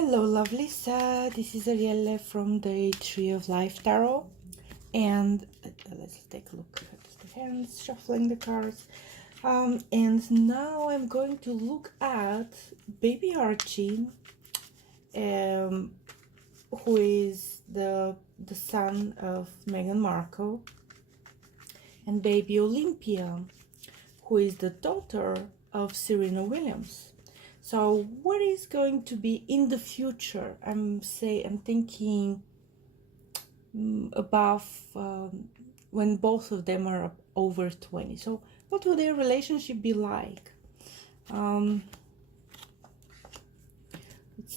Hello, lovelies. This is Arielle from the Tree of Life Tarot, and let's take a look at the hands, shuffling the cards. And now I'm going to look at Baby Archie, who is the son of Meghan Markle, and Baby Olympia, who is the daughter of Serena Williams. So what is going to be in the future? I'm thinking above when both of them are over 20. So what will their relationship be like? Let's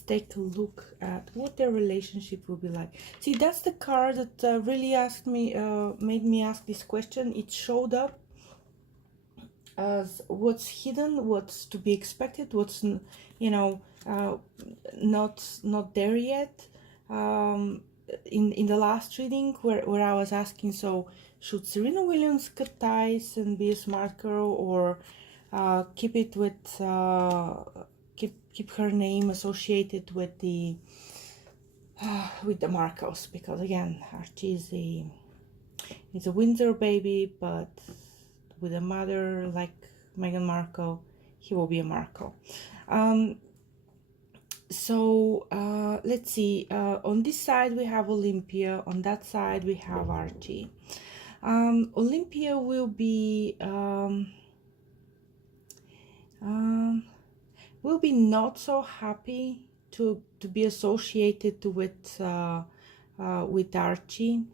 take a look at what their relationship will be like. See, that's the card that really made me ask this question. It showed up as what's hidden, what's to be expected, what's not there yet. In the last reading where I was asking, so should Serena Williams cut ties and be a smart girl, or keep it with keep her name associated with the Markles, because again, Archie is a Windsor baby, but with a mother like Meghan Markle, he will be a Markle. So let's see, on this side we have Olympia, on that side we have Archie. Olympia will be not so happy to be associated with Archie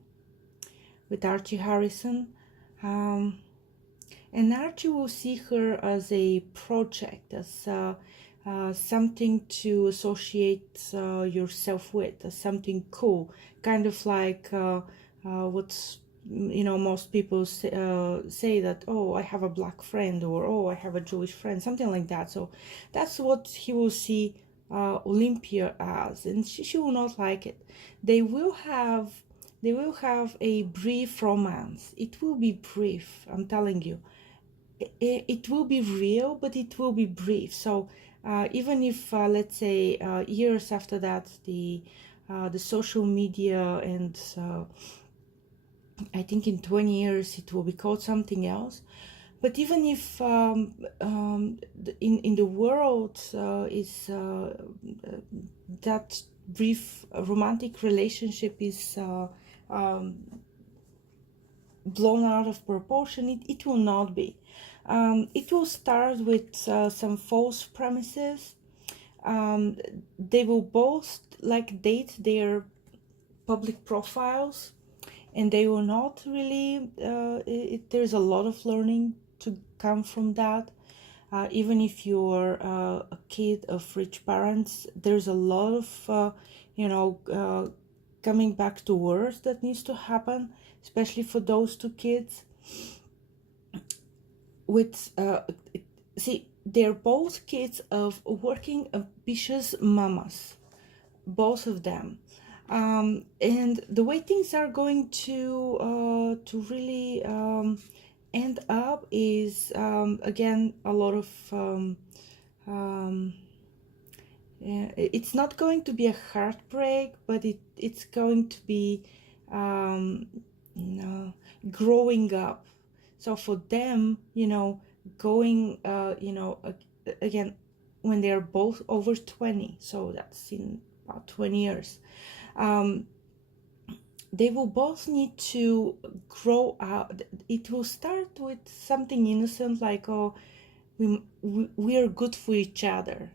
Harrison. And Archie will see her as a project, as something to associate yourself with, as something cool, kind of like what's, most people say that, oh, I have a black friend, or oh, I have a Jewish friend, something like that. So that's what he will see Olympia as, and she will not like it. They will have a brief romance. It will be brief, I'm telling you. It will be real, but it will be brief. So even if let's say years after that, the social media, and I think in 20 years it will be called something else. But even if in the world is that brief romantic relationship is blown out of proportion, it will not be. It will start with some false premises. They will both date their public profiles, and they will not really, there's a lot of learning to come from that. Even if you're a kid of rich parents, there's a lot of coming back to earth that needs to happen, especially for those two kids. With see, they're both kids of working ambitious mamas, both of them, and the way things are going to really end up is again a lot of it's not going to be a heartbreak, but it's going to be growing up. So for them, going again, when they're both over 20, so that's in about 20 years, they will both need to grow up. It will start with something innocent, like, oh, we are good for each other,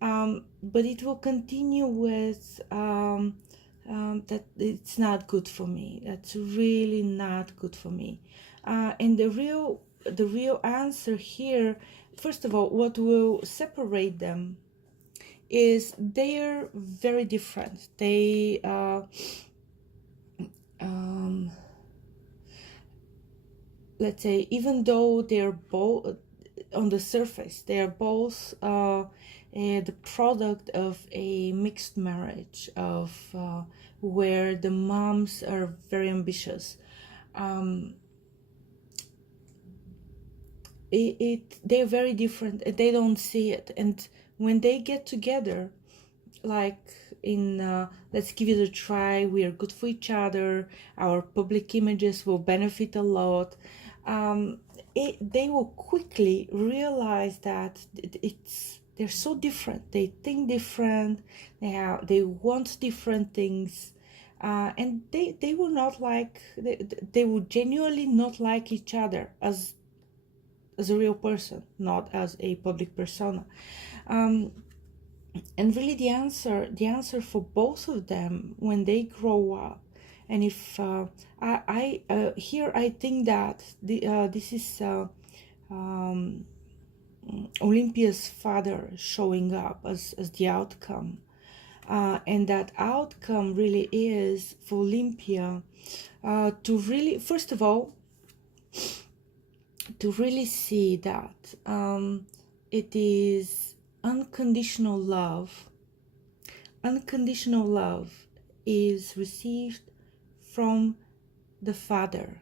but it will continue with that it's not good for me. That's really not good for me. And the real answer here, first of all, what will separate them is they're very different. They let's say, even though they're both on the surface, they are both the product of a mixed marriage, of where the moms are very ambitious. They're very different. They don't see it, and when they get together, like in let's give it a try, we are good for each other, our public images will benefit a lot. They will quickly realize that they're so different, they think different, they want different things, and they will not like, they will genuinely not like each other as a real person, not as a public persona. And really the answer for both of them when they grow up, and if here I think that this is Olympia's father showing up as the outcome, and that outcome really is for Olympia to really, first of all, to really see that it is unconditional love. Unconditional love is received from the father,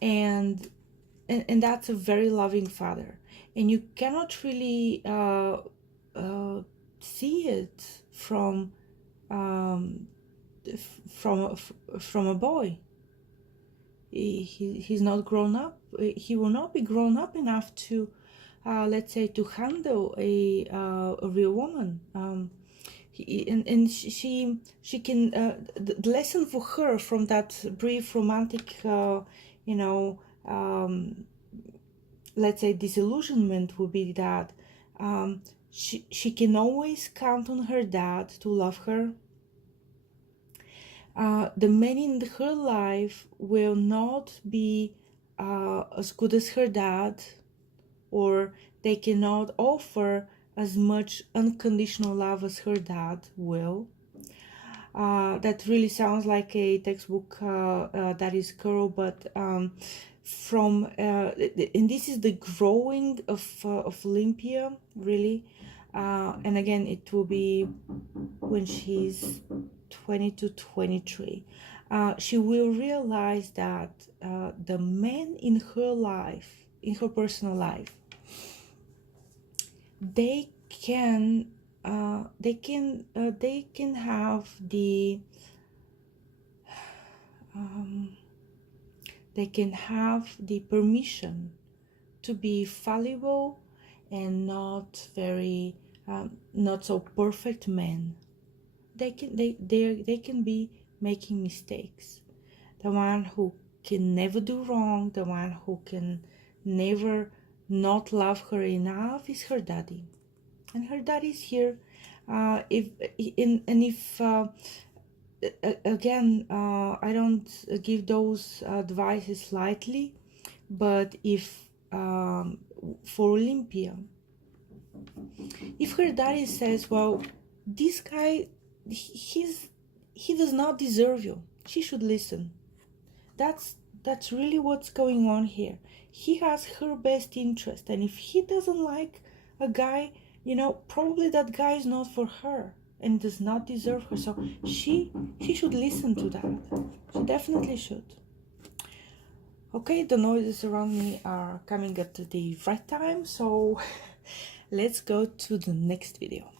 and that's a very loving father, and you cannot really see it from a boy. He's not grown up. He will not be grown up enough to let's say to handle a real woman. She can the lesson for her from that brief romantic let's say disillusionment would be that she can always count on her dad to love her. The men in her life will not be as good as her dad, or they cannot offer as much unconditional love as her dad will. That really sounds like a textbook that is curl, but from and this is the growing of Olympia, really. And again, it will be when she's 20 to 23. She will realize that the men in her life, in her personal life, they can have the they can have the permission to be fallible and not very not so perfect men. They can be making mistakes. The one who can never do wrong, the one who can never not love her enough is her daddy, and her daddy's here. Again, I don't give those advices lightly, but if for Olympia, if her daddy says, well, this guy, he does not deserve you, she should listen. That's really what's going on here. He has her best interest, and if he doesn't like a guy, probably that guy is not for her and does not deserve her. So she should listen to that. She definitely should. Okay, the noises around me are coming at the right time, so let's go to the next video.